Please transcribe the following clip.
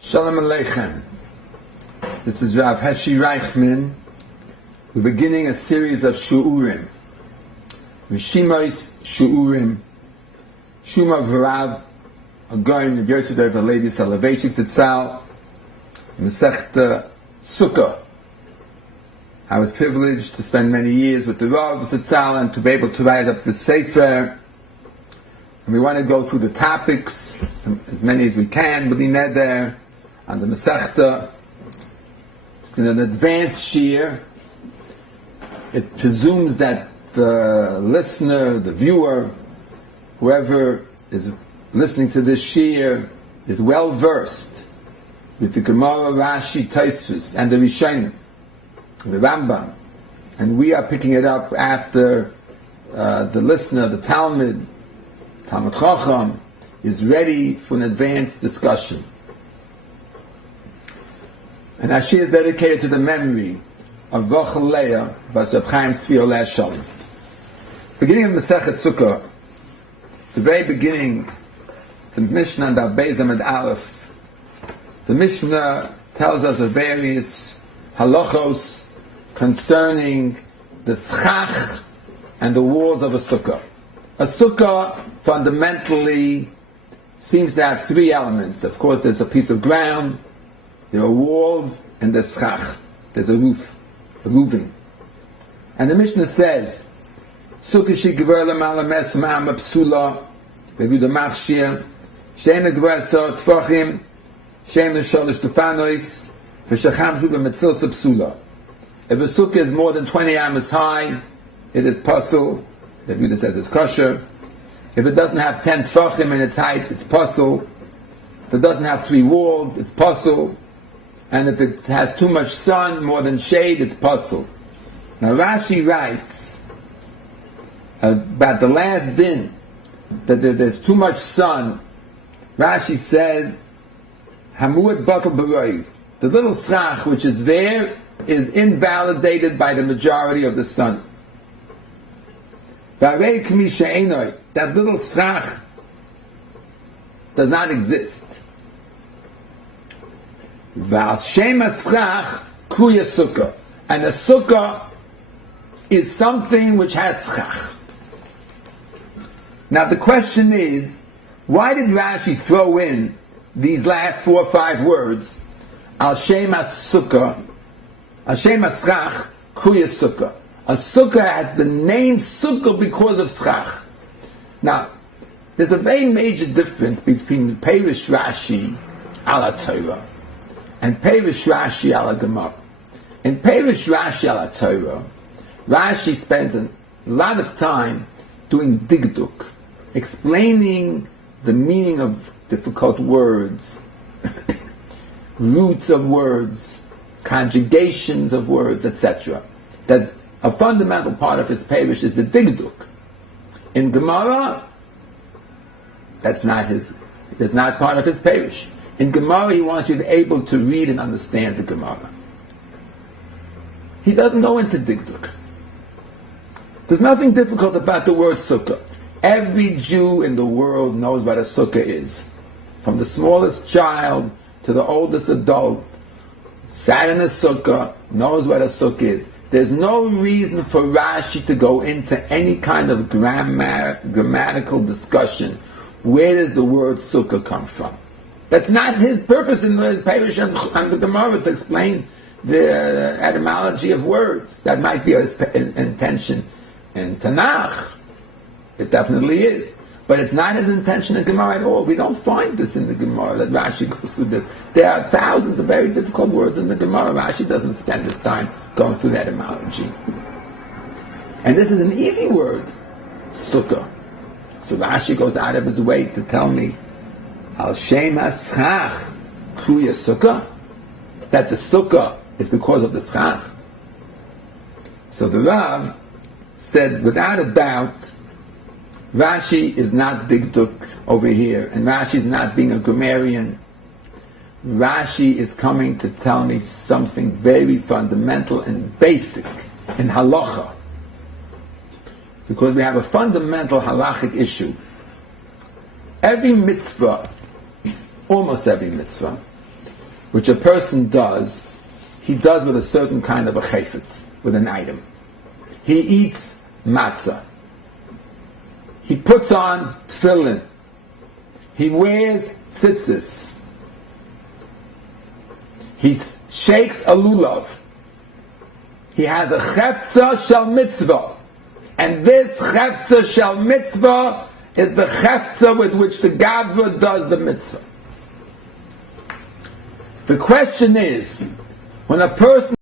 Shalom Aleichem. This is Rabbi Hershel Reichman. We're beginning a series of shiurim. Reshimos Shiurim. Shuma v'Rab Agoyim nbsp Sukkah. Masechet Succah. I was privileged to spend many years with the Rav Zatzal and to be able to write up the Sefer. And we want to go through the topics, as many as we can, within there, on the Masechta. It's an advanced shiur. It presumes that the listener, the viewer, whoever is listening to this shiur is well versed with the Gemara, Rashi, Tosfos, and the Rishonim, the Rambam. And we are picking it up after the listener, the Talmud Chacham, is ready for an advanced discussion. And our shiur is dedicated to the memory of Vochel Leah, Bas Reb Chaim Tzvi Oleh Shalom. Beginning of Masechet Sukkah, the very beginning, the Mishnah and Beis Amud Aleph, the Mishnah tells us of various halachos concerning the schach and the walls of a sukkah. A sukkah fundamentally seems to have three elements. Of course, there's a piece of ground, there are walls, and there's schach. There's a roof, a roofing. And the Mishnah says, Sukkah shigver l'mala mes ma'am psula ve'ruda machshir she'en l'gver so tfachim she'en l'sholish tufanois v'shacham zu b'metzilsa psula. If a sukkah is more than 20 amas high, it is pasul. The Buddha says it's kosher. If it doesn't have 10 tfachim in its height, it's pasul. If it doesn't have 3 walls, it's pasul. And if it has too much sun, more than shade, it's pasul. Now Rashi writes about the last din, that there's too much sun. Rashi says, Hamuad batal b'roiv. The little schach which is there is invalidated by the majority of the sun. That little schach does not exist. And a sukkah is something which has schach. Now the question is, why did Rashi throw in these last 4 or 5 words? Al shem sukkah, al shem schach, kuya sukkah. A sukkah had the name sukkah because of schach. Now, there's a very major difference between Perish Rashi ala Torah and Perish Rashi ala Gemara. In Perish Rashi ala Torah, Rashi spends a lot of time doing digduk, explaining the meaning of difficult words, roots of words, conjugations of words, etc. That's a fundamental part of his Perish is the digduk. In Gemara, that's not part of his Perish. In Gemara, he wants you to be able to read and understand the Gemara. He doesn't go into digduk. There's nothing difficult about the word sukkah. Every Jew in the world knows what a sukkah is. From the smallest child to the oldest adult, sat in a sukkah, knows what a sukkah is. There's no reason for Rashi to go into any kind of grammatical discussion. Where does the word sukkah come from? That's not his purpose in his Perish and the Gemara to explain the etymology of words. That might be his intention in Tanakh. It definitely is. But it's not his intention in Gemara at all. We don't find this in the Gemara, that Rashi goes through this. There are thousands of very difficult words in the Gemara. Rashi doesn't spend his time going through that etymology. And this is an easy word, sukkah. So Rashi goes out of his way to tell me, Al Shem HaSchach Kruya Sukkah, that the sukkah is because of the schach. So the Rav said, without a doubt, Rashi is not digduk over here, and Rashi is not being a grammarian. Rashi is coming to tell me something very fundamental and basic in halacha. Because we have a fundamental halachic issue. Every mitzvah, almost every mitzvah, which a person does, he does with a certain kind of a chayfetz, with an item. He eats matzah. He puts on tefillin. He wears tzitzis. He shakes a lulav. He has a chefza shel mitzvah. And this chefza shel mitzvah is the chefza with which the gavra does the mitzvah. The question is, when a person